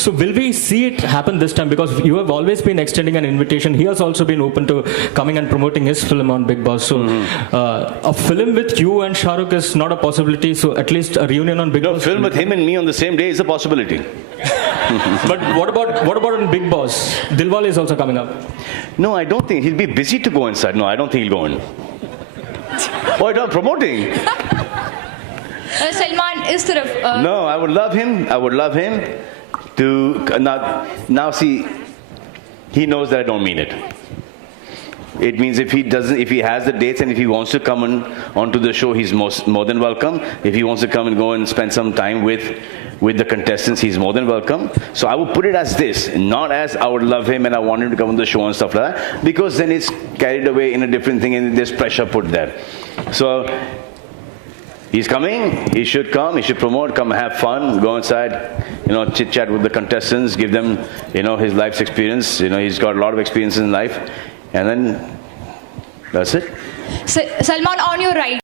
So will we see it happen this time? Because you have always been extending an invitation. He has also been open to coming and promoting his film on Big Boss. So a film with you and Shah Rukh is not a possibility. So at least a reunion on Big Boss. No, film with him and me on the same day is a possibility. But what about on Big Boss? Dilwale is also coming up. No, I don't think. He'll be busy to go inside. No, I don't think he'll go in. Oh, no, promoting. Salman is No, I would love him. I would love him to now see. He knows that I don't mean it. It means if he has the dates and if he wants to come onto the show, he's more than welcome. If he wants to come and go and spend some time with the contestants, he's more than welcome. So I would put it as this, not as I would love him and I want him to come on the show and stuff like that, because then it's carried away in a different thing and there's pressure put there. So he's coming, he should come, he should promote, come have fun, go inside, chit chat with the contestants, give them, his life's experience. He's got a lot of experience in life. And then that's it. Salman, on your right.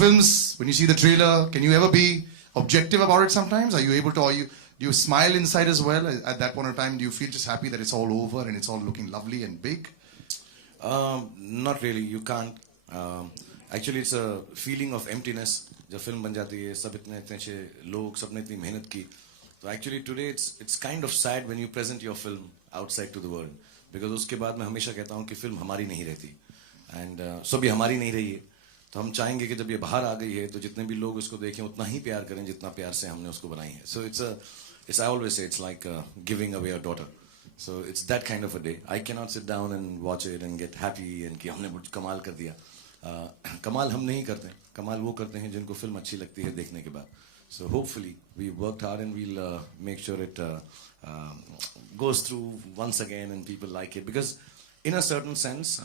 films, when you see the trailer, can you ever be objective about it sometimes? Are you able to, do you smile inside as well? At that point of time, do you feel just happy that it's all over and it's all looking lovely and big? Not really, you can't. Actually, it's a feeling of emptiness. जब film बन जाती है, सब इतने अच्छे लोग, सबने इतनी मेहनत की. So actually today it's kind of sad when you present your film outside to the world. Because उसके बाद मैं हमेशा कहता हूँ कि फिल्म हमारी नहीं रहती. And so भी हमारी नहीं रही है. तो हम चाहेंगे कि जब ये बाहर आ गई है तो जितने भी लोग उसको देखें उतना ही प्यार करें जितना प्यार से हमने उसको बनाई है. So it's I always say it's like giving away a daughter. So it's that kind of a day. I cannot sit down and watch it and get happy and कि हमने कुछ कमाल कर दिया. कमाल हम नहीं करते. कमाल वो करते हैं जिनको फिल्म अच्छी लगती है देखने के बाद. So hopefully we worked hard and we'll make sure it goes through once again and people like it. Because in a certain sense,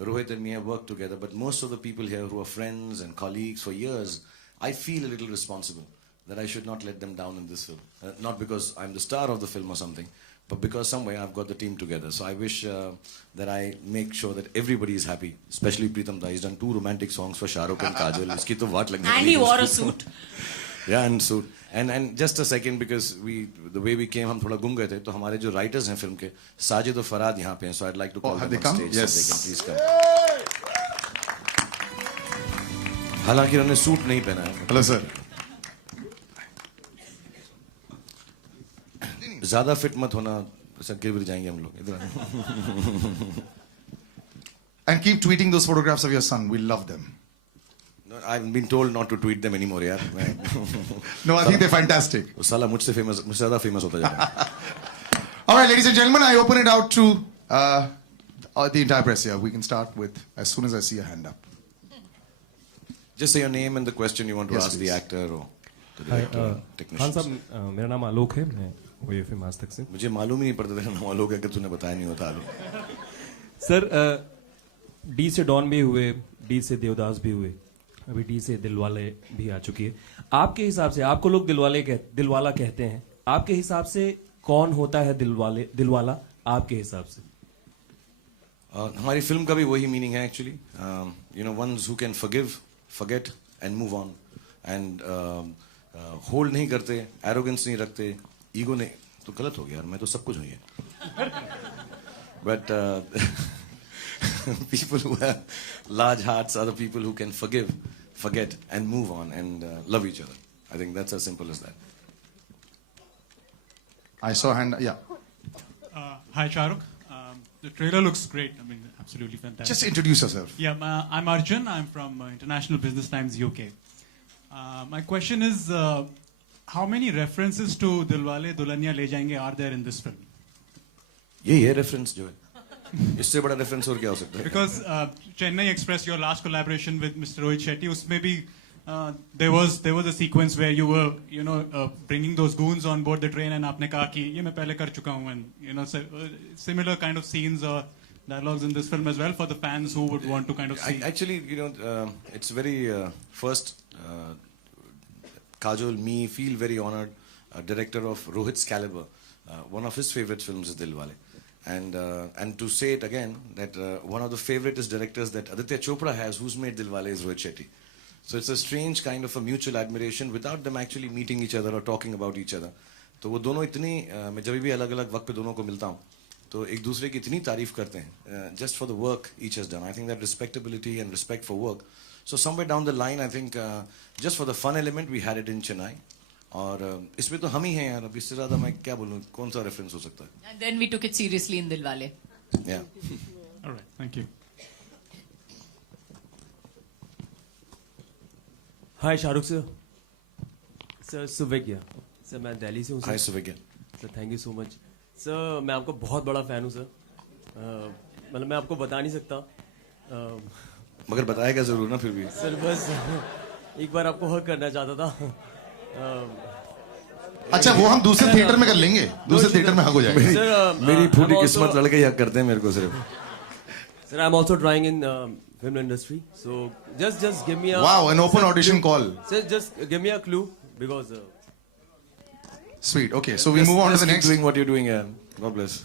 Rohit and me have worked together, but most of the people here who are friends and colleagues for years, I feel a little responsible that I should not let them down in this film. Not because I'm the star of the film or something, but because somewhere I've got the team together. So I wish that I make sure that everybody is happy, especially Pritam Da. He's done 2 romantic songs for Shah Rukh and Kajol. Iski to vaat lagni And he wore a suit. Yeah, and suit. And just a second, because the way we came, हम थोड़ा गुम गए थे. तो हमारे जो writers हैं film के, साजिद और फराद यहाँ पे हैं. So I'd like to call them on stage. Yes. So they can please come. हालांकि उन्होंने सूट नहीं पहना है. Hello, sir. ज़्यादा fit मत होना, सर गिर जाएंगे हम लोग. इधर. And keep tweeting those photographs of your son. We love them. No, I've been told not to tweet them anymore, यार. No, I think they're fantastic. वो साला मुझसे ज़्यादा famous होता जा रहा है. All right, ladies and gentlemen, I open it out to the entire press here. We can start with as soon as I see a hand up. Just say your name and the question you want to Yes, ask please. the actor or the director, Khan technician. साहब मेरा नाम आलोक है मैं वो film आज तक से मुझे मालूम ही नहीं पड़ता तेरा नाम आलोक है कि तूने बताया नहीं होता आलोक. सर डी से डॉन भी हुए डी से देवदास भी हुए अभी डी से दिलवाले भी आ चुकी है. आपके हिसाब से आपको लोग दिलवाला कहते हैं. आपके हिसाब से कौन होता है दिलवाला आपके हिसाब से? हमारी फिल्म का भी वही मीनिंग है actually. You know ones who can forgive, forget and move on and hold नहीं करते, एरोगेंस नहीं रखते, ईगो नहीं. तो गलत हो गया यार, मैं तो सब कुछ हुई है. But people who have large hearts are the people who can forgive, forget and move on and love each other. I think that's as simple as that. I saw a hand. Yeah. Hi, Shahrukh. The trailer looks great. I mean, absolutely fantastic. Just introduce yourself. Yeah, I'm Arjun. I'm from International Business Times UK. My question is, how many references to Dilwale Dulhania Le Jayenge are there in this film? यही है reference जो है. इससे बड़ा reference और क्या हो सकता है? Because Chennai Express, your last collaboration with Mr. Rohit Shetty, उसमें भी there was a sequence where you were, bringing those goons on board the train, and आपने कहा कि ये मैं पहले कर चुका हूँ, and similar kind of scenes or dialogues in this film as well for the fans who would want to kind of see. Actually, it's very first. Kajol, me feel very honored. Director of Rohit's caliber, one of his favorite films is Dilwale. And to say it again, that one of the favoriteest directors that Aditya Chopra has, who's made Dilwale, is Rohit Shetty. So it's a strange kind of a mutual admiration without them actually meeting each other or talking about each other. तो वो दोनों इतनी मैं जब भी अलग-अलग वक्त पे दोनों को मिलता हूँ तो एक दूसरे की इतनी तारीफ करते हैं just for the work each has done. I think that respectability and respect for work. So somewhere down the line, I think just for the fun element, we had it in Chennai. और इसमें तो हम ही हैं यार. अब इससे ज़्यादा मैं क्या बोलूँ, कौन सा रेफरेंस हो सकता है? And then we took it seriously in Dilwale. Yeah. All right, thank you. Hi Shahrukh sir. Sir Suvigya sir, मैं दिल्ली से हूँ Hi, सर. Suvigya. Sir thank you so much sir. मैं आपका बहुत बड़ा फ़ैन हूँ सर. मतलब मैं आपको बता नहीं सकता. मगर बताएगा जरूर ना फिर भी. सर बस एक बार आपको हक करना चाहता था. अच्छा, वो हम दूसरे थिएटर में कर लेंगे. दूसरे थिएटर में हक हो जाएगा. सर मेरी फूटी किस्मत लड़के ही हक करते हैं मेरे को सिर्फ. Sir I am also trying in film industry, so just give me a Wow, an open audition call. Sir, just give me a clue because Sweet. Okay, so we move on to the keep next. doing what you're doing here. God bless.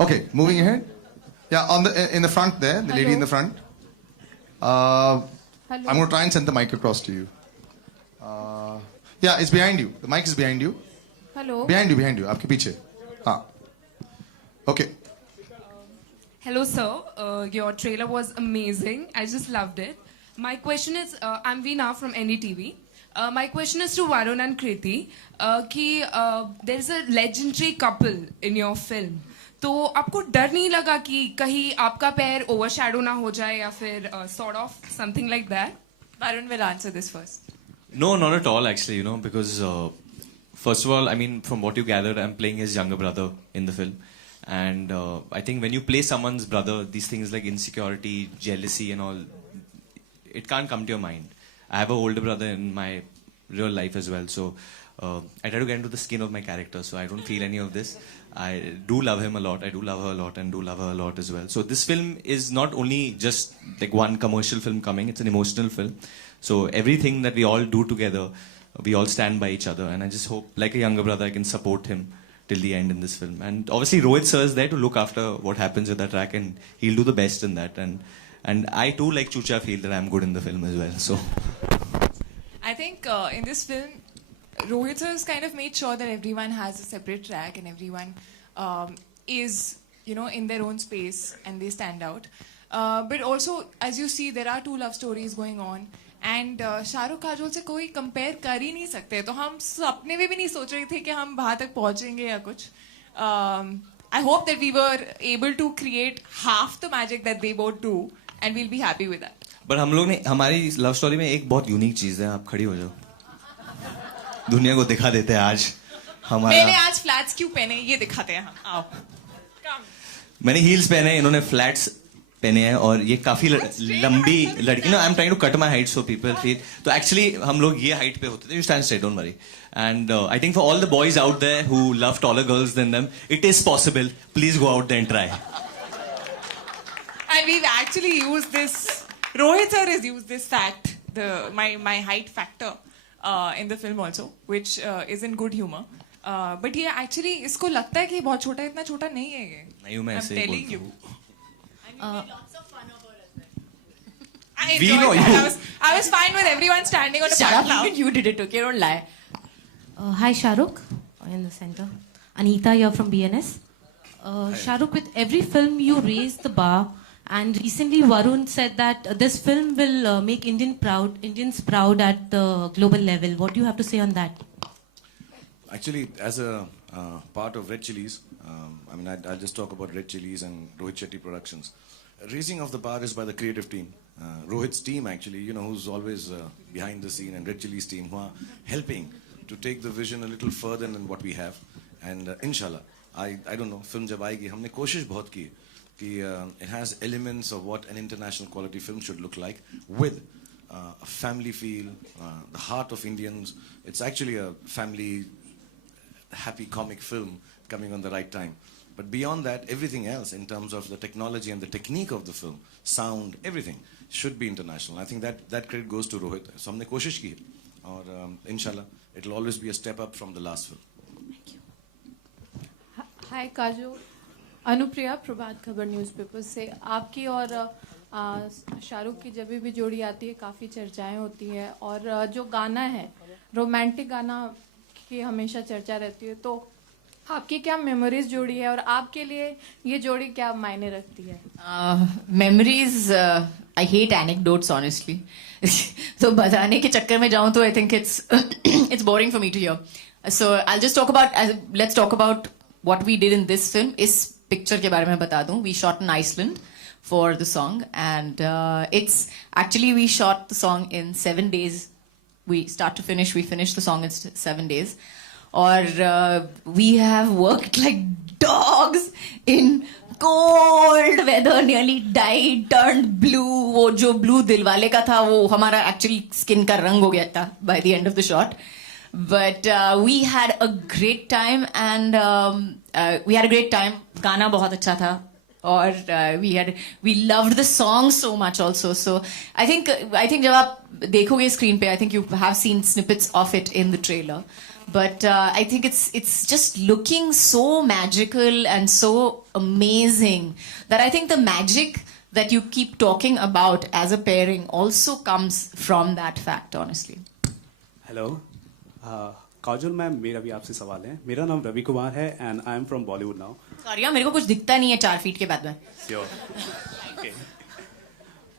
Okay, moving ahead. Yeah, in the front there, the lady in the front. I'm going to try and send the mic across to you. Yeah, it's behind you. The mic is behind you. Hello. Behind you. आपके पीछे. हाँ. Okay. Hello, sir. Your trailer was amazing. I just loved it. My question is, I'm Veena from NDTV. My question is to Varun and Kriti. There's a legendary couple in your film. तो आपको डर नहीं लगा कि कहीं आपका पैर overshadow ना हो जाए या फिर sort of something like that? Varun will answer this first. No, not at all, actually, you know, because first of all, I mean, from what you gathered, I'm playing his younger brother in the film. And I think when you play someone's brother, these things like insecurity, jealousy, and all, it can't come to your mind. I have an older brother in my real life as well, so I try to get into the skin of my character, so I don't feel any of this. I do love him a lot, I do love her a lot, and do love her a lot as well. So this film is not only just like one commercial film coming, it's an emotional film. So everything that we all do together, we all stand by each other, and I just hope, like a younger brother, I can support him till the end in this film. And obviously Rohit sir is there to look after what happens with that track, and he'll do the best in that. And I too, like Chucha, feel that I'm good in the film as well. So I think in this film, Rohit sir has kind of made sure that everyone has a separate track and everyone is, you know, in their own space and they stand out. But also, as you see, there are two love stories going on. And Shahrukh Kajol से कोई compare कर ही नहीं सकते, तो हम सपने में भी नहीं सोच रहे थे कि हम वहां तक पहुंचेंगे या कुछ. I hope that we were able to create half the magic that they both do and we'll be happy with that. But हम लोग ने, हमारी लव स्टोरी में एक बहुत यूनिक चीज है. आप खड़ी हो जाओ, दुनिया को दिखा देते हैं आज हमारा. मैंने आज फ्लैट्स क्यों पहने ये दिखाते हैं हम. आओ. मैंने हील्स पहने, इन्होंने फ्लैट्स पहने हैं, और ये काफी लंबी लड़की. No, I am trying to cut my height so people feel. तो एक्चुअली हम लोग ये हाइट पे होते थे. You stand straight, don't worry. And I think for all the boys out there who love taller girls than them, it is possible. Please go out there and try. And we've actually used this. Rohit sir has used this fact, my height factor, in the film also, which is in good humor. But ये actually इसको लगता है कि बहुत छोटा है, इतना छोटा नहीं है ये. नहीं, मैं ऐसे ही बोलता हूँ. I enjoyed that. I was fine with everyone standing on a platform. You did it, okay? Don't lie. Hi, Shahrukh, in the center. Anita here from BNS. Shahrukh, with every film you raise the bar, and recently Varun said that this film will make Indians proud at the global level. What do you have to say on that? Actually, as a part of Red Chillies, I mean, I'll just talk about Red Chillies and Rohit Shetty Productions. Raising of the bar is by the creative team. Rohit's team, actually, you know, who's always behind the scene, and Red Chillies team, who are helping to take the vision a little further than what we have. And inshallah, I don't know, film jab aayegi, humne koshish bahut ki कि it has elements of what an international quality film should look like, with a family feel, the heart of Indians. It's actually a family happy comic film coming on the right time. But beyond that, everything else in terms of the technology and the technique of the film, sound, everything should be international. I think that credit goes to Rohit. So हमने कोशिश की है, और inshallah it'll always be a step up from the last film. Thank you. Hi Kajol, Anupriya Prabhat Khabar newspaper से. आपकी और शाहरुख की जब भी जोड़ी आती है काफ़ी चर्चाएं होती है, और जो गाना है रोमांटिक गाना की हमेशा चर्चा रहती है. तो आपकी क्या मेमोरीज जोड़ी है, और आपके लिए ये जोड़ी क्या मायने रखती है? Memories, I hate anecdotes honestly. तो बताने के चक्कर में जाऊं तो I think it's boring for me to hear. So I'll just talk about, let's talk about what we did in this film. इस picture के बारे में बता दूं. We shot in Iceland for the song, and it's actually we shot the song in 7 days. We start to finish, we finished the song in 7 days. Or we have worked like dogs in cold weather, nearly died, turned blue. वो जो blue Dilwale का था वो हमारा actually skin का रंग हो गया था by the end of the shot. But we had a great time, and गाना बहुत अच्छा था, और we loved the song so much also. So I think जब आप देखोगे screen पे, I think you have seen snippets of it in the trailer. But I think it's just looking so magical and so amazing that I think the magic that you keep talking about as a pairing also comes from that fact, honestly. Hello Kajol ma'am, मेरा भी आपसे सवाल है. मेरा नाम रवि कुमार है and I am from Bollywood now. Sorry मेरे को कुछ दिखता नहीं है 4 फीट के बाद में. श्योर.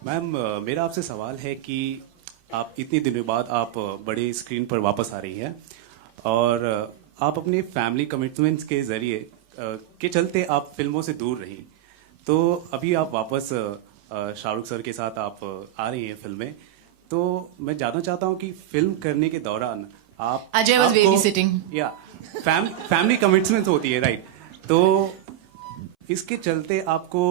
मैम मेरा आपसे सवाल है कि आप इतने दिनों बाद आप बड़े स्क्रीन पर वापस आ रही हैं और आप अपने फैमिली कमिटमेंट्स के जरिए के चलते आप फिल्मों से दूर रही. तो अभी आप वापस शाहरुख सर के साथ आप आ रही हैं फिल्में. तो मैं जानना चाहता हूं कि फिल्म करने के दौरान आप अजय वाज बेबीसिटिंग. या फैमिली कमिटमेंट्स होती है, राइट? तो इसके चलते आपको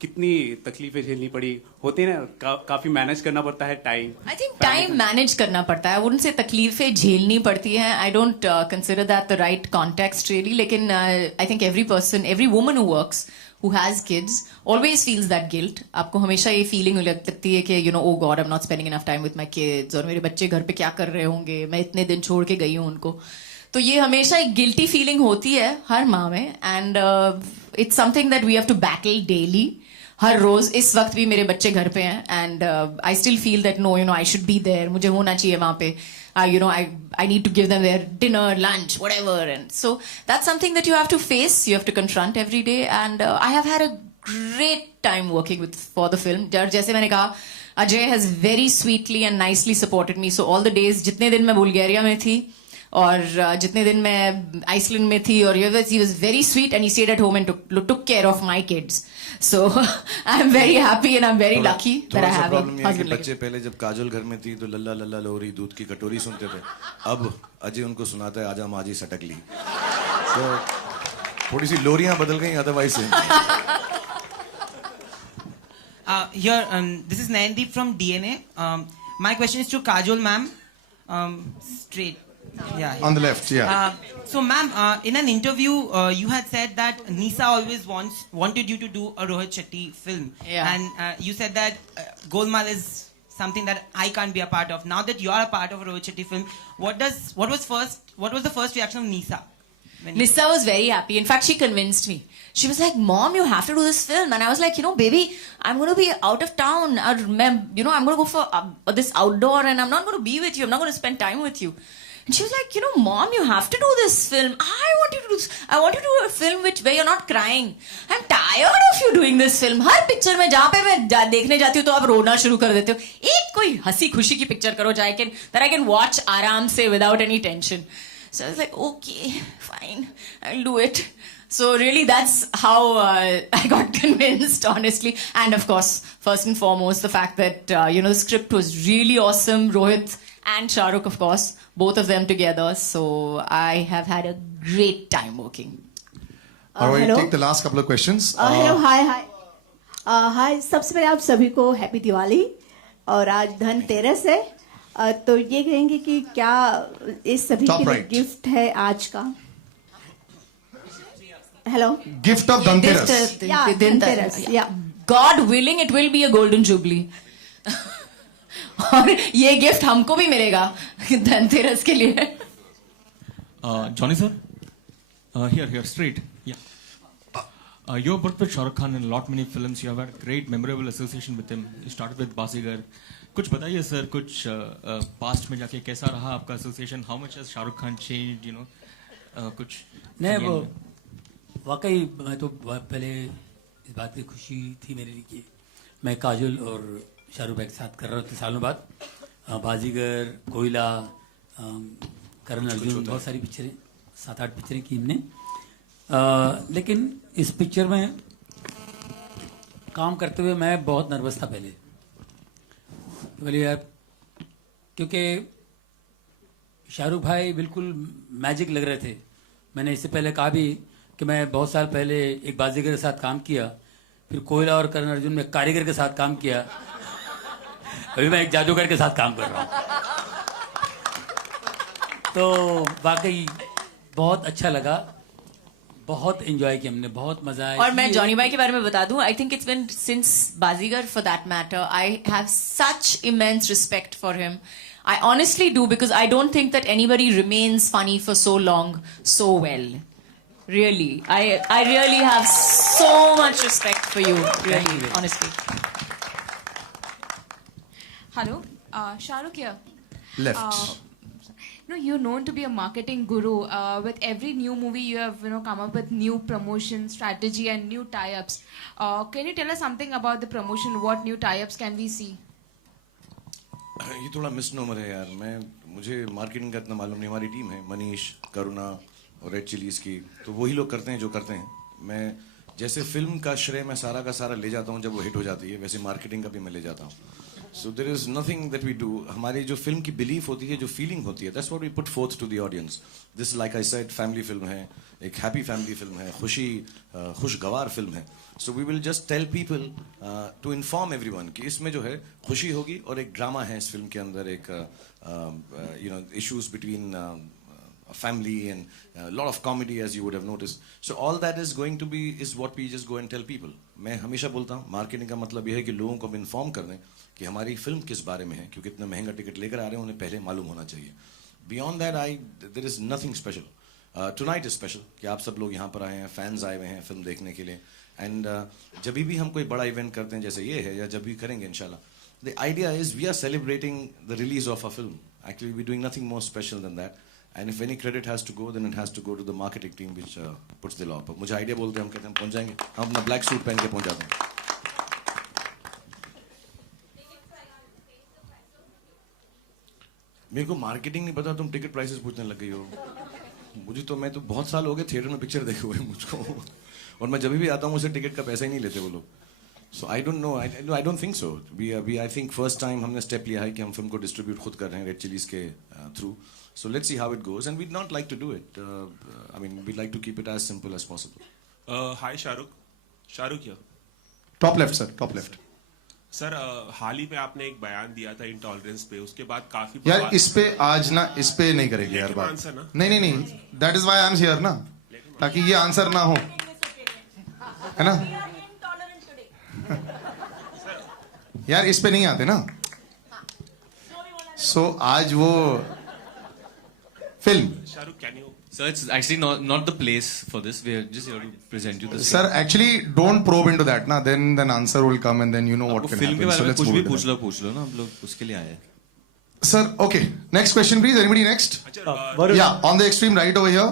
कितनी तकलीफें झेलनी पड़ी होती है ना, काफी मैनेज करना पड़ता है time. I think time manage करना पड़ता है. उनसे तकलीफें झेलनी पड़ती हैं. I don't consider that the right context really. लेकिन I think every person, every woman who works, who has kids, always feels that guilt. आपको हमेशा ये फीलिंग लगती है कि you know, oh God, I'm not spending enough time with my kids, और मेरे बच्चे घर पे क्या कर रहे होंगे, मैं इतने दिन छोड़ के गई हूँ उनको. तो ये हमेशा एक गिल्टी फीलिंग होती है हर माँ में. And it's something that we have to battle daily. हर रोज. इस वक्त भी मेरे बच्चे घर पे हैं and I still feel that no, you know, I should be there. मुझे होना चाहिए वहां पे. You know, I need to give them their dinner, lunch, whatever. And so that's something that you have to face, you have to confront every day. And I have had a great time working for the film. जैसे मैंने कहा, Ajay has very sweetly and nicely supported me. So all the days, जितने दिन मैं Bulgaria में थी और जितने दिन मैं आइसलैंड में थी, और he was very sweet and he stayed at home and took care of my kids. So I'm very happy and I'm very lucky that I have a husband like बच्चे पहले जब काजोल घर में थी तो लल्ला लल्ला लोरी दूध की कटोरी सुनते थे. अब अजय उनको सुनाता है आजा माजी सटक ली. तो थोड़ी सी लोरियां बदल गई, otherwise Here, this is Nayandeep from DNA. My question is to Kajol ma'am. Straight. Yeah. On the left, yeah. So ma'am, in an interview, you had said that Nisa always wanted you to do a Rohit Shetty film. Yeah. And you said that Golmaal is something that I can't be a part of. Now that you are a part of a Rohit Shetty film, what was the first reaction of Nisa? Nisa was very happy. In fact, she convinced me. She was like, Mom, you have to do this film. And I was like, you know, baby, I'm going to be out of town. You know, I'm going to go for this outdoor and I'm not going to be with you. I'm not going to spend time with you. And she was like, you know, Mom, you have to do this film. I want you to do this. I want you to do a film where you're not crying. I'm tired of you doing this film. Her picture में जहाँ पे मैं देखने जाती हूँ तो आप रोना शुरू कर देते हो. एक कोई हंसी खुशी की पिक्चर करो that I can watch आराम से without any tension. So I was like, okay, fine, I'll do it. So really that's how I got convinced, honestly. And of course, first and foremost, the fact that, you know, the script was really awesome. Rohit and Shah Rukh, of course, both of them together. So I have had a great time working. All right, hello? take the last couple of questions. Hello, hi. Hi, सबसे पहले आप सभी को happy Diwali. और आज धनतेरस है. तो ये कहेंगे कि क्या इस सभी के लिए गिफ्ट है आज का? Hello. Gift of Dhanteras. Dhanteras. या. God willing, it will be a golden jubilee. और ये गिफ्ट हमको भी मिलेगा धनतेरस के लिए. Johnny sir, here, straight. Yeah. You have worked with Shah Rukh Khan in many films. You have had a great, memorable association with him. You started with Bazigar. कुछ बताइए sir, कुछ पास्ट में जाके कैसा रहा आपका association? How much has Shahrukh Khan changed, you know, कुछ? नहीं, वो वाकई मैं तो पहले इस बात की खुशी थी मेरे लिए कि मैं काजोल और शाहरुख भाई के साथ कर रहा था सालों बाद. बाजीगर, कोयला, करण अर्जुन, बहुत सारी पिक्चरें, 7-8 पिक्चरें की हमने. लेकिन इस पिक्चर में काम करते हुए मैं बहुत नर्वस था पहले. बोलिए यार, क्योंकि शाहरुख भाई बिल्कुल मैजिक लग रहे थे. मैंने इससे पहले कहा भी कि मैं बहुत साल पहले एक बाजीगर के साथ काम किया, फिर कोयला और करण अर्जुन में कारीगर के साथ काम किया, अभी मैं एक जादूगर के साथ काम कर रहा हूँ. तो वाकई बहुत अच्छा लगा, बहुत एंजॉय किया हमने, बहुत मजा आया. और मैं जॉनी भाई के बारे में बता दूं, I think it's been since Baazigar for that matter, I have such immense respect for him. I honestly do, because I don't think that anybody remains funny for so long so well. Really, I really have so much respect for you. Really, honestly. Hello, Shahrukh here. Left. You're known to be a marketing guru. With every new movie, you have come up with new promotion strategy and new tie-ups. Can you tell us something about the promotion? What new tie-ups can we see? ये थोड़ा misnomer है यार. मुझे marketing का इतना मालूम नहीं. हमारी टीम है मनीष, करुणा और रेड चिलीज की, तो वही लोग करते हैं जो करते हैं. मैं जैसे फिल्म का श्रेय मैं सारा का सारा ले जाता हूँ जब वो हिट हो जाती है, वैसे मार्केटिंग का भी मैं ले जाता हूँ. So there is nothing that we do. हमारी जो फिल्म की बिलीफ होती है, जो फीलिंग होती है, that's what we put forth to the audience. This, like I said, family film है, एक हैप्पी फैमिली फिल्म है, खुशगवार फिल्म है. So we will just tell people to inform everyone कि इसमें जो है खुशी होगी और एक ड्रामा है इस फिल्म के अंदर, एक issues between a family and a lot of comedy, as you would have noticed. So all that is going to be is what we just go and tell people. मैं हमेशा बोलता हूँ marketing का मतलब यह है कि लोगों को हम इन्फॉर्म कर दें कि हमारी फिल्म किस बारे में है, क्योंकि इतना महंगा टिकट लेकर आ रहे हैं, उन्हें पहले मालूम होना चाहिए. Beyond that, there is nothing special. Tonight is special कि आप सब लोग यहाँ पर आए हैं, फैंस आए हुए हैं फिल्म देखने के लिए. एंड जब भी हम कोई बड़ा इवेंट करते हैं जैसे ये है, या जब भी करेंगे इंशाल्लाह, the idea is we are celebrating the release of a film. Actually, we're doing nothing more special than that. And if any credit has to go, then it has to go to the marketing team which puts the law up. मुझे idea बोलते हैं, हम कहते हैं हम पहुंच जाएंगे, हम अपना ब्लैक सूट पहन के पहुंच जाते हैं. मेरे को मार्केटिंग नहीं पता, तुम टिकट प्राइसेस पूछने लग गई हो. मैं तो बहुत साल हो गए थिएटर में पिक्चर देखे हुए मुझको, और मैं जब भी आता हूँ मुझसे टिकट का पैसा ही नहीं लेते वो लोग. So I don't know. I don't think so. I think first time हमने स्टेप लिया है कि हम फिल्म को डिस्ट्रीब्यूट खुद कर रहे हैं रेड चिलीज के through. So let's see how it goes, and we'd not like to do it. I mean, we'd like to keep it as simple as possible. Hi Shahrukh here. Top left sir, top left. Sir हाल ही में आपने एक बयान दिया था intolerance पे, उसके बाद काफी यार इस पे आज ना, इस पे नहीं करेंगे यार बात. नहीं, that is why I am here ना, ताकि ये आंसर ना हो, है ना यार, इस पे नहीं आते ना. सो आज वो film. Shahrukh, can you? Sir, it's actually not the place for this. We are just here to present you this. Sir, actually, don't probe into that, na. Then answer will come, and then you know what can film happen. So let's move it. पूछ लो ना, हम लोग उसके लिए आए हैं. Sir, okay. Next question, please. Anybody next? Yeah, on the extreme right over here.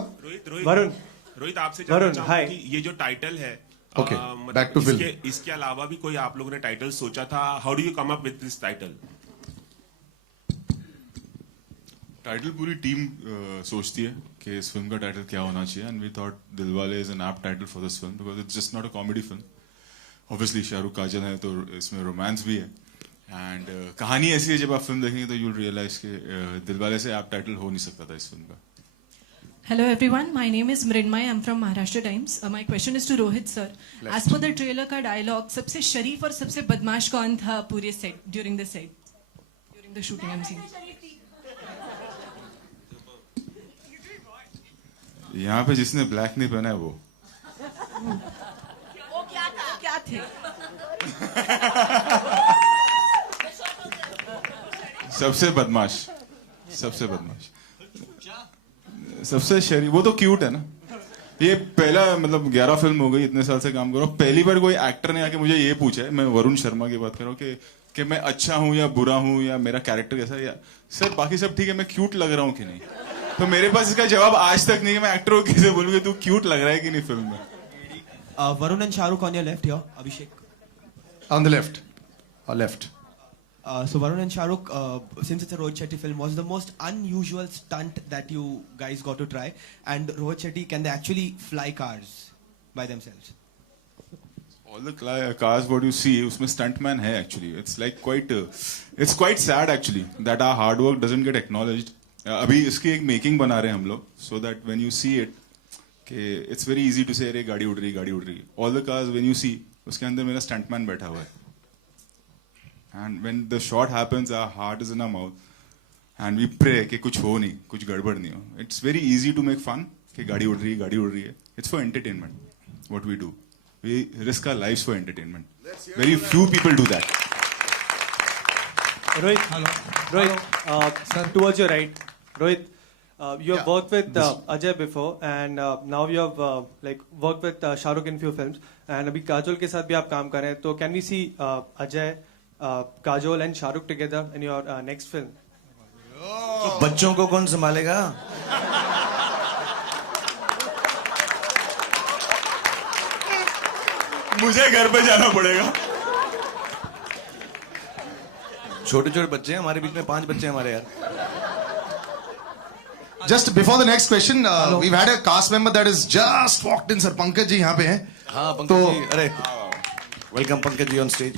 Rohit आपसे जानना चाहूंगा कि ये जो टाइटल है, Okay, back to film. इसके अलावा भी कोई आप लोगों ने टाइटल सोचा था? How do you come up with this title? Title पूरी टीम सोचती है कि इस फिल्म का टाइटल क्या होना चाहिए, and we thought Dilwale is an apt title for this film because it's just not a comedy film. Obviously Shahrukh Kajol है तो इसमें रोमांस भी है, एंड कहानी ऐसी है जब आप फिल्म देखेंगे तो यू विल रियलाइज कि दिलवाले से एप्ट टाइटल हो नहीं सकता था इस फिल्म का. Hello everyone, my name is Mrinmay, I'm from Maharashtra Times. My question is to Rohit sir. As per the trailer का dialogue, सबसे शरीफ और सबसे बदमाश कौन था पूरे set, during the shooting I'm seeing? यहाँ पे जिसने ब्लैक नहीं पहना है वो क्या थे? सबसे बदमाश, सबसे शरीफ, वो तो क्यूट है ना. ये पहला मतलब 11 फिल्म हो गई, इतने साल से काम कर रहा हूँ, पहली बार कोई एक्टर ने आके मुझे ये पूछा है, मैं वरुण शर्मा की बात कर रहा हूँ कि मैं अच्छा हूँ या बुरा हूँ, या मेरा कैरेक्टर कैसा है, या सर बाकी सब ठीक है, मैं क्यूट लग रहा हूँ कि नहीं. तो मेरे पास इसका जवाब आज तक नहीं है. मैं एक्टर को कैसे बोलूँ कि तू क्यूट लग रहा है कि नहीं फिल्म में. Varun and Shahrukh on your left here. Abhishek. On the left. Or left. So Varun and Shahrukh, since it's a Rohit Shetty film, was the most unusual stunt that you guys got to try? And Rohit Shetty, can they actually fly cars by themselves? All the cars what you see, उसमें stuntman है actually. It's like it's quite sad actually that our hard work doesn't get acknowledged. अभी इसकी एक making बना रहे हैं हम लोग, so that when you see it, कि it's very easy to say अरे गाड़ी उड़ रही. All the cars when you see, उसके अंदर मेरा stuntman बैठा हुआ है. And when the shot happens, our heart is in our mouth, and we pray कि कुछ हो नहीं, कुछ गड़बड़ नहीं हो. It's very easy to make fun कि गाड़ी उड़ रही है. It's for entertainment. What we do, we risk our lives for entertainment. Very few people do that. Rohit, sir, towards your right. Rohit, You have worked with Ajay before, and now you have worked with Shah Rukh in few films, and अभी काजोल के साथ भी आप काम कर रहे हैं. तो can we see Ajay, Kajol and Shah Rukh together in your next film? तो बच्चों को कौन संभालेगा? मुझे घर पे जाना पड़ेगा. छोटे छोटे बच्चे हैं हमारे बीच में, 5 बच्चे हैं हमारे यार. Just before the next question, we've had a cast member that has just walked in. Sir, Pankaj ji यहाँ पे हैं. हाँ पंकज जी, अरे welcome Pankaj ji on stage.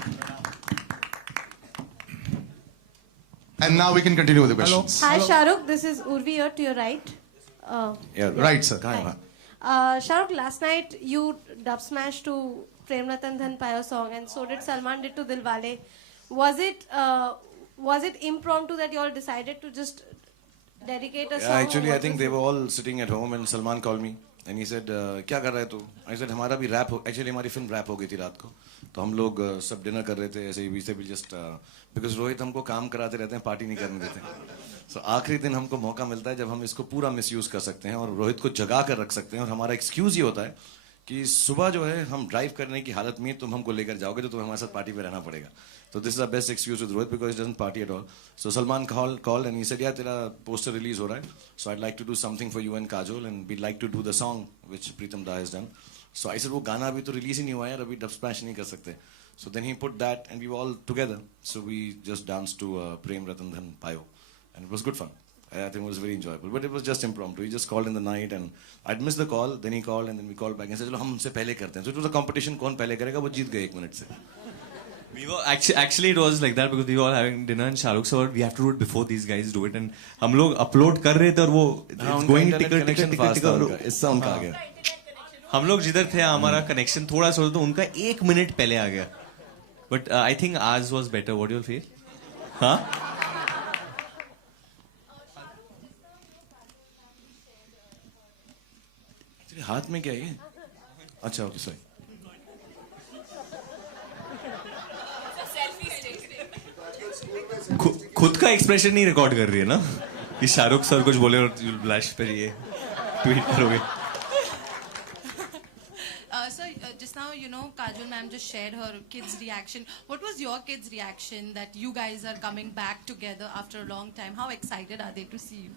And now we can continue with the questions. Hi, Shahrukh. This is Urvi here to your right. Yeah, right, sir. कहाँ है? Shahrukh, last night you dub smashed to Prem Ratan Dhan Payo song, and so did Salman did to Dilwale. Was it impromptu that you all decided to just dedicate a song? Yeah, actually, I think they were all sitting at home and Salman called me and he said, क्या कर रहा है तू? I said, हमारा भी rap हो, actually हमारी film rap हो गई थी रात को, तो हम लोग सब डिनर कर रहे थे ऐसे ही, we said we just because Rohit हमको काम कराते रहते हैं, पार्टी नहीं करने देते. So आखिरी दिन हमको मौका मिलता है जब हम इसको पूरा मिसयूज कर सकते हैं और रोहित को जगा कर रख सकते हैं, और हमारा एक्सक्यूज ये होता है कि सुबह जो है हम ड्राइव करने की हालत में तुम हमको लेकर जाओगे तो तुम्हें हमारे साथ पार्टी में रहना पड़ेगा. So this is our best excuse with Rohit because he doesn't party at all. So Salman called and he said, yeah, तेरा poster release हो रहा है. So I'd like to do something for you and Kajol and we'd like to do the song which Pritam Da has done. So I said, वो गाना अभी तो release ही नहीं हुआ है, अभी dub smash नहीं कर सकते. So then he put that and we were all together. So we just danced to Prem Ratan Dhan Payo and it was good fun. I think it was very enjoyable, but it was just impromptu. He just called in the night and I'd missed the call. Then he called and then we called back and said, चलो हम हमसे पहले करते हैं. So it was a competition, कौन पहले करेगा वो जीत गए 1 minute से. We were actually it was like that because we were all having dinner in Shah Rukh, so we have to do it before these guys do it, and हम लोग upload कर रहे थे और वो it's going टिकट इससे उनका आ गया. हम लोग जिधर थे हमारा connection थोड़ा सा तो उनका 1 minute पहले आ गया. But I think ours was better. What do you feel? हाँ? हाथ में क्या है ये? अच्छा ओके सॉरी. खुद का एक्सप्रेशन नहीं रिकॉर्ड कर रही है ना कि शाहरुख सर कुछ बोले और ब्लश पर ये ट्वीट करोगे. Sir, just now, you know, Kajol ma'am just shared her kids' reaction. What was your kids' reaction that you guys are coming back together after a long time? How excited are they to see you?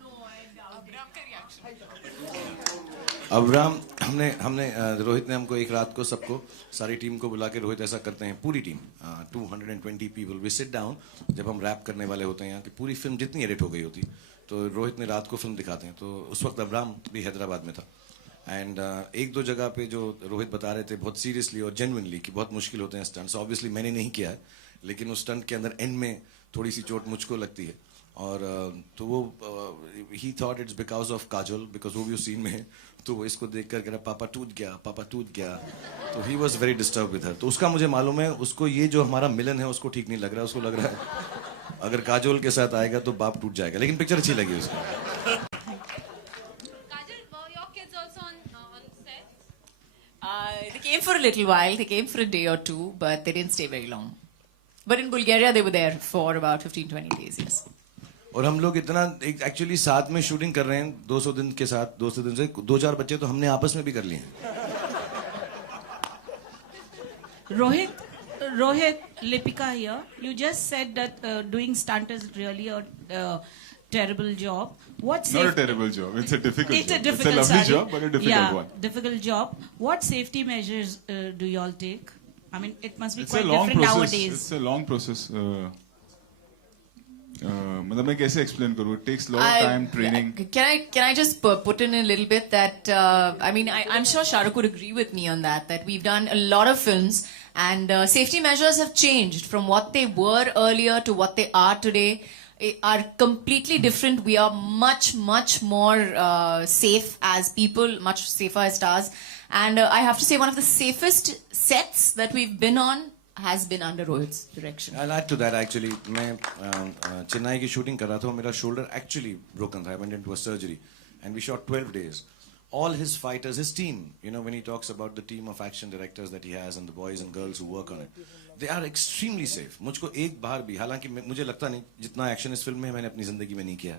Abram हमने रोहित ने हमको एक रात को सबको सारी team को बुला के रोहित ऐसा करते हैं, पूरी team 220 people we sit down जब हम रैप करने वाले होते हैं यहाँ की पूरी फिल्म जितनी एडिट हो गई होती तो रोहित ने रात को फिल्म दिखाते हैं. तो उस वक्त अब्राम भी हैदराबाद में था एंड एक दो जगह पे जो रोहित बता रहे थे बहुत सीरियसली और जेन्युइनली कि बहुत मुश्किल होते हैं स्टंट्स. ऑब्वियसली मैंने नहीं किया है लेकिन उस स्टंट के अंदर एंड में थोड़ी सी चोट मुझको लगती है और तो वो ही thought it's because of Kajol because वो भी उस सीन में है तो वो इसको देख कर कह रहा पापा टूट गया. तो he was very disturb with her. तो उसका मुझे मालूम है उसको ये जो हमारा मिलन है उसको ठीक नहीं लग रहा है. उसको लग रहा है अगर काजोल के साथ आएगा तो बाप टूट जाएगा. लेकिन पिक्चर अच्छी लगी उसको. They came for a little while. They came for a day or two, but they didn't stay very long. But in Bulgaria, they were there for about 15-20 days, yes. और हम लोग इतना एक्चुअली साथ में shooting कर रहे हैं 200 दिन के साथ. 200 दिन से 2-4 बच्चे तो हमने आपस में भी कर लिए हैं. Rohit, Lipika here. You just said that doing stunt is really a terrible job. What's not a terrible job? It's a difficult job. It's a lovely job, but a difficult one. Difficult job. What safety measures do you all take? I mean, it must be It's quite a long different process. nowadays. It's a long process. मतलब मैं कैसे explain करूँ? It takes a lot of time, training. Can I just put in a little bit that I mean I'm sure Shah Rukh would agree with me on that we've done a lot of films and safety measures have changed from what they were earlier to what they are today. Are completely different. We are much more safe as people, much safer as stars. And I have to say one of the safest sets that we've been on has been under Rohit's direction. I'll add to that actually. मैं चेन्नई की shooting कर रहा था. मेरा shoulder actually broken था. I went into a surgery and we shot 12 days. All his fighters, his team, you know, when he talks about the team of action directors that he has and the boys and girls who work on it, they are extremely safe. मुझको एक बार भी, हालांकि मुझे लगता नहीं जितना action इस film में मैंने अपनी जिंदगी में नहीं किया.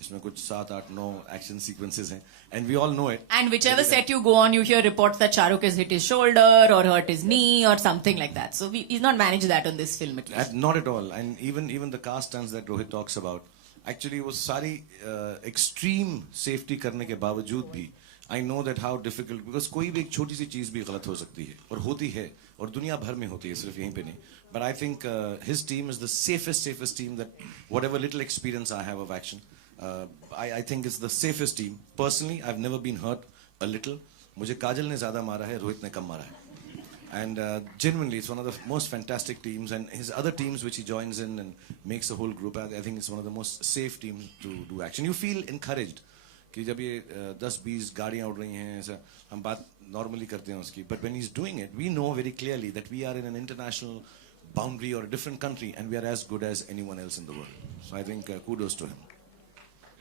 इसमें कुछ 7, 8, 9 एक्शन सीक्वेंसेस हैं and we all know it. And whichever set you go on, you hear reports that Shah Rukh has hit his shoulder or hurt his knee or something like that. So he's not managed that on this film at least. Not at all. And even the cast stunts that Rohit talks about, actually वो सारी extreme safety करने के बावजूद भी I know that how difficult, because कोई भी एक छोटी सी चीज भी गलत हो सकती है और होती है और दुनिया भर में होती है, सिर्फ यहीं पे नहीं. But I think his team is the safest team that whatever little experience I have of action, I think it's the safest team. Personally, I've never been hurt a little. मुझे काजल ने ज्यादा मारा है, रोहित ने कम मारा है. And genuinely, it's one of the most fantastic teams. And his other teams, which he joins in and makes the whole group, I think it's one of the most safe teams to do action. You feel encouraged. कि जब ये 10-20 गाड़ियाँ उड़ रही हैं, ऐसा हम बात normally करते हैं उसकी. But when he's doing it, we know very clearly that we are in an international boundary or a different country, and we are as good as anyone else in the world. So I think kudos to him.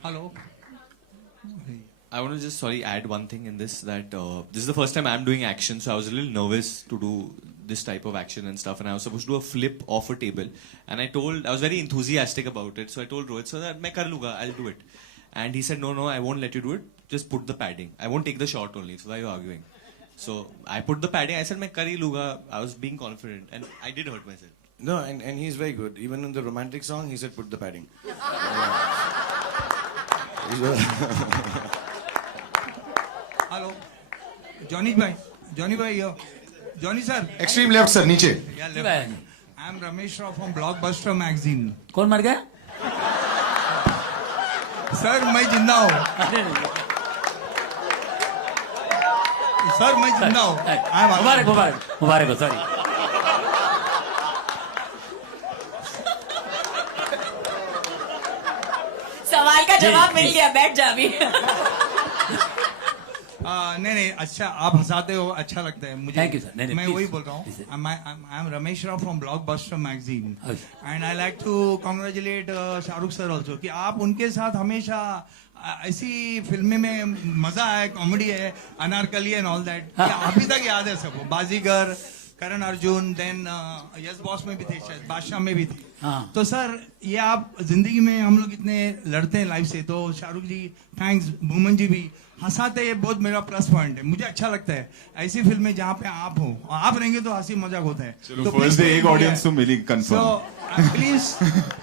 Hello. I want to just add one thing in this, that this is the first time I'm doing action, so I was a little nervous to do this type of action and stuff, and I was supposed to do a flip off a table, and I was very enthusiastic about it, so I told Rohit, so that मैं कर लूँगा, I'll do it, and he said no, I won't let you do it, just put the padding, I won't take the shot only, so why are you arguing? So I put the padding, I said मैं कर ही लूँगा, I was being confident, and I did hurt myself. No, and he's very good. Even in the romantic song, he said put the padding. Hello, Johnny bhai, here. Johnny sir. Extreme left sir, नीचे. Yeah, left. I'm Ramesh Rao from Blockbuster magazine. कौन मर गया? Sir, मैं जिंदा हूँ. Sir, मैं जिंदा हूँ. मुबारक हो, sorry. सवाल का जवाब मिल गया, बैठ जा अभी. नहीं, अच्छा आप हंसाते हो, अच्छा लगता है मुझे. Thank you, sir. मैं वही बोल रहा हूँ. I'm Ramesh Rao from Blockbuster magazine, and I like to congratulate Shahrukh sir also कि आप उनके साथ हमेशा ऐसी फिल्में में मजा है, कॉमेडी है, अनारकली एंड ऑल दैट, अभी तक याद है सबको. बाजीगर, Karan Arjun, then yes boss में भी थे, शायद बादशाह में भी थे. तो सर ये आप जिंदगी में हम लोग इतने लड़ते हैं लाइफ से, तो शाहरुख जी थैंक्स, भूमन जी भी हंसाते, ये बहुत मेरा प्लस पॉइंट है. मुझे अच्छा लगता है ऐसी फिल्में जहाँ पे आप हो, आप रहेंगे तो हंसी मजाक होता है. तो फर्स्ट डे एक ऑडियंस तो मिली कंफर्म.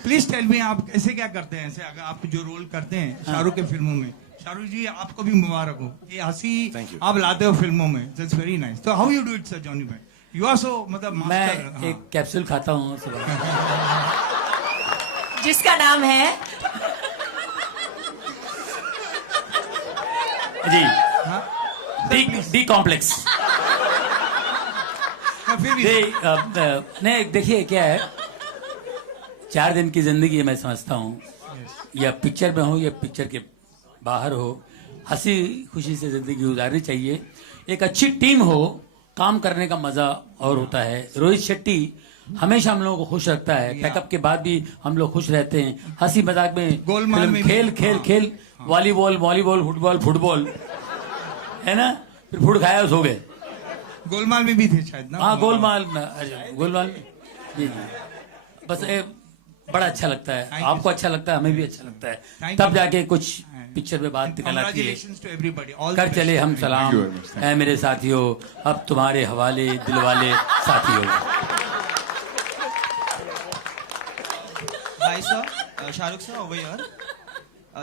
प्लीज टेल मी आप कैसे क्या करते हैं, ऐसे अगर आप जो रोल करते हैं शाहरुख के फिल्मों में. शाहरुख जी आपको भी मुबारक हो, ये हंसी आप लाते हो फिल्मों में. That's very nice. तो how you do it sir Johnny भाई? यू आर सो मतलब मैं एक कैप्सूल खाता हूँ सुबह, जिसका नाम है जी डी कॉम्प्लेक्स. नहीं देखिए क्या है, 4 दिन की जिंदगी है, मैं समझता हूँ, या पिक्चर में हो या पिक्चर के बाहर हो, हंसी खुशी से जिंदगी गुजारनी चाहिए. एक अच्छी टीम हो, काम करने का मजा और होता है. रोहित शेट्टी हमेशा हम लोगों को खुश रखता है, पैकअप के बाद भी हम लोग खुश रहते हैं, हंसी मजाक में, खेल वॉलीबॉल फुटबॉल है ना, फिर फुट खाया सो गए. गोलमाल में भी थे शायद ना? हाँ, गोलमाल में जी. बस बड़ा अच्छा लगता है, आपको अच्छा लगता है, हमें भी अच्छा लगता है, तब जाके कुछ पिक्चर में बात निकल आती है. कर चले हम सलाम है मेरे साथियों, अब तुम्हारे हवाले दिलवाले साथियों. Hi sir, Shahrukh sir over here.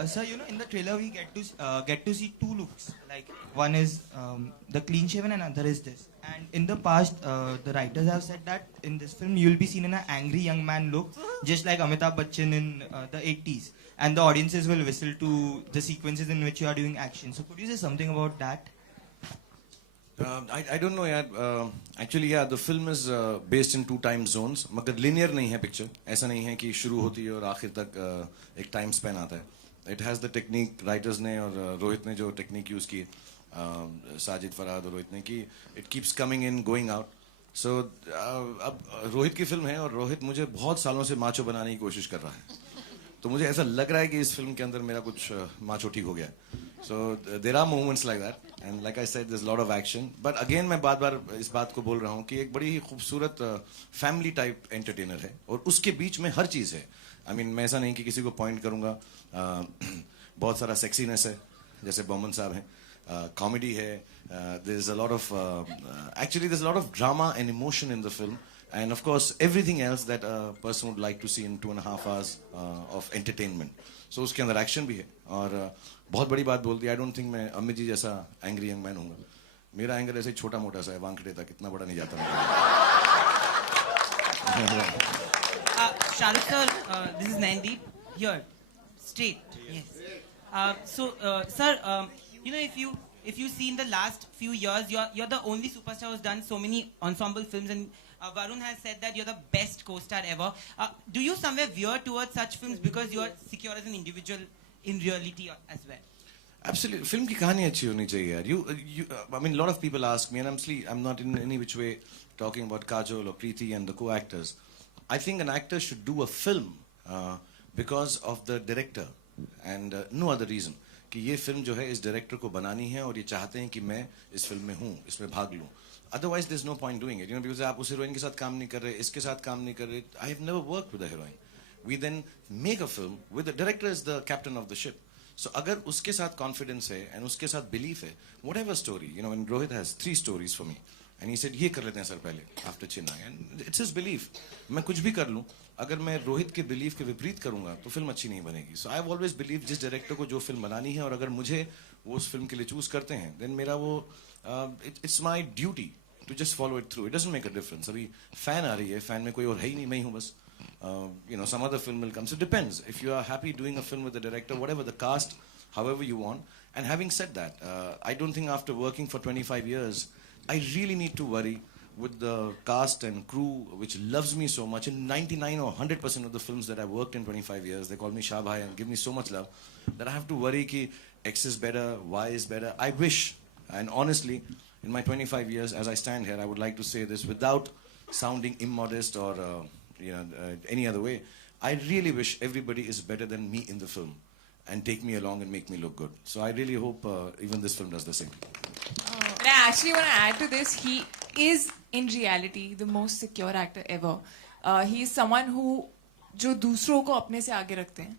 Sir, you know, in the trailer we get to see 2 looks. Like one is the clean shaven and other is this. And in the past, the writers have said that in this film you will be seen in an angry young man look, just like Amitabh Bachchan in the 80s. And the audiences will whistle to the sequences in which you are doing action. So could you say something about that? I don't know यार. Actually yeah, the film is based in 2 time zones. मगर linear नहीं है picture. ऐसा नहीं है कि शुरू होती है और आखिर तक एक time span आता है. It has the technique writers ने और रोहित ने जो technique use की, साजिद फरहाद और रोहित ने की, it keeps coming in going out. So अब रोहित की फिल्म है और रोहित मुझे बहुत सालों से माचो बनाने की कोशिश कर रहा है. तो मुझे ऐसा लग रहा है कि इस फिल्म के अंदर मेरा कुछ माचो ठीक हो गया. So there are moments like that, and like I said, there's a lot of action. But again, मैं बार-बार इस बात को बोल रहा हूँ कि एक बड़ी ही खूबसूरत फैमिली टाइप एंटरटेनर है और उसके बीच में हर चीज़ है. I mean, मैं ऐसा नहीं कि किसी को पॉइंट करूँगा. बहुत सारा सेक्सीनेस है जैसे बॉमन साहब हैं, कॉमेडी है, there is a lot of actually there is a lot of drama and emotion in the film, and of course everything else that a person would like to see in 2.5 hours of entertainment. So उसके अंदर action भी है और बहुत बड़ी बात बोल दी, I don't think मैं अमित जी जैसा एंग्री यंग मैन हूँगा, मेरा एंगर ऐसे छोटा मोटा सा है, वांकड़े तक इतना बड़ा नहीं जाता मैं. Shahrukh sir, this is Nandeep here, straight. Yes. So sir, you know, if you see in the last few years, you're the only superstar who's done so many ensemble films, and Varun has said that you're the best co-star ever. Do you somewhere veer towards such films because you're secure as an individual in reality as well? Absolutely. Film की कहानी अच्छी होनी चाहिए यार. I mean, a lot of people ask me, and I'm not in any which way talking about Kajol or Preeti and the co-actors. I think an actor should do a film because of the director and no other reason. कि ये film जो है इस director को बनानी है और ये चाहते हैं कि मैं इस फिल्म में हूँ, इसमें भाग लूँ. Otherwise, there's no point doing it. You know, because आप उस हीरोइन के साथ काम नहीं कर रहे, इसके साथ काम नहीं कर रहे. I have never worked with a heroine. We then make a film with the director as the captain of the ship. So अगर उसके साथ confidence है and उसके साथ belief है, whatever story, you know, when Rohit has 3 stories for me, and he said ये कर लेते हैं सर पहले after Chennai, and it's his belief. मैं कुछ भी कर लूँ, अगर मैं रोहित के बिलीफ के विपरीत करूंगा तो फिल्म अच्छी नहीं बनेगी. सो आई हैव ऑलवेज बिलीव जिस डायरेक्टर को जो फिल्म बनानी है और अगर मुझे वो उस फिल्म के लिए चूज करते हैं, देन मेरा वो it's my duty to just follow it through. It doesn't make a difference. अभी फैन आ रही है, फैन में कोई और है ही नहीं, मैं ही हूँ बस. You know, some other film will come. So it depends. If you are happy doing a film with the director, whatever the cast, however you want. And having said that, I don't think after working for 25 years, I really need to worry with the cast and crew which loves me so much. In 99 or 100% of the films that I've worked in 25 years, they call me Shah Bhai and give me so much love that I have to worry ki X is better, Y is better. I wish, and honestly, in my 25 years as I stand here, I would like to say this without sounding immodest or any other way. I really wish everybody is better than me in the film and take me along and make me look good. So I really hope even this film does the same. And I actually want to add to this. He is in reality the most secure actor ever. He is someone who जो दूसरों को अपने से आगे रखते हैं,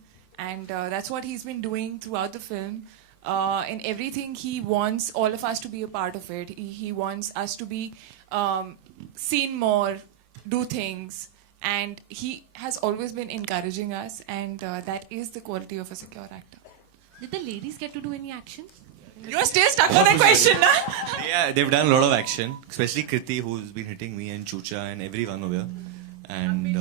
and that's what he's been doing throughout the film. In everything, he wants all of us to be a part of it. He wants us to be seen more, do things, and he has always been encouraging us, and that is the quality of a secure actor. Did the ladies get to do any action? You're still stuck on that question, na? Yeah, they've done a lot of action, especially Kriti, who's been hitting me, and Chucha, and everyone over here. And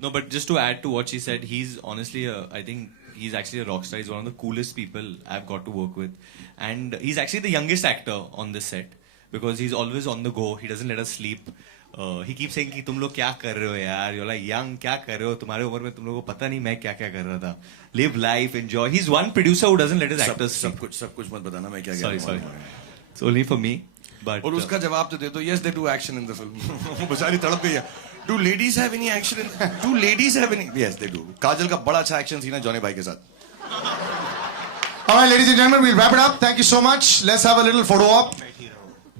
no, but just to add to what she said, he's honestly, I think he's actually a rock star. He's one of the coolest people I've got to work with, and he's actually the youngest actor on this set because he's always on the go. He doesn't let us sleep. He keeps saying कि तुम लोग क्या कर रहे हो यार, you're like young, क्या कर रहे हो, तुम्हारे उम्र में तुम लोगों को पता नहीं मैं क्या क्या कर रहा था. Live life, enjoy. He's one producer who doesn't let his actors sleep. सब कुछ मत बताना मैं क्या कह रहा हूँ. Sorry. It's only for me. But और उसका जवाब तो दे दो. Yes, they do action in the film. बेचारी तड़प गई है. Do ladies have any action? Do ladies have any? Yes, they do. काजल का बड़ा अच्छा action सीन है जॉनी भाई के साथ. All right, ladies and gentlemen, we'll wrap it up. Thank you so much. Let's have a little photo op.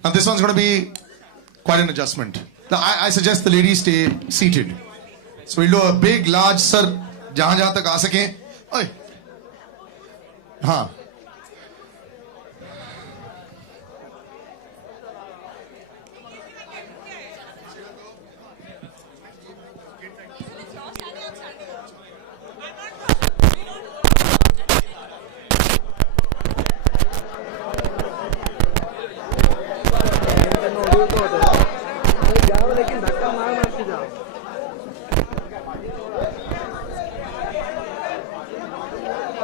And this one's going to be quite an adjustment. Now, I suggest the ladies stay seated. So we'll do a big, large, sir, jahan jahan tak aa sake. Oi. हाँ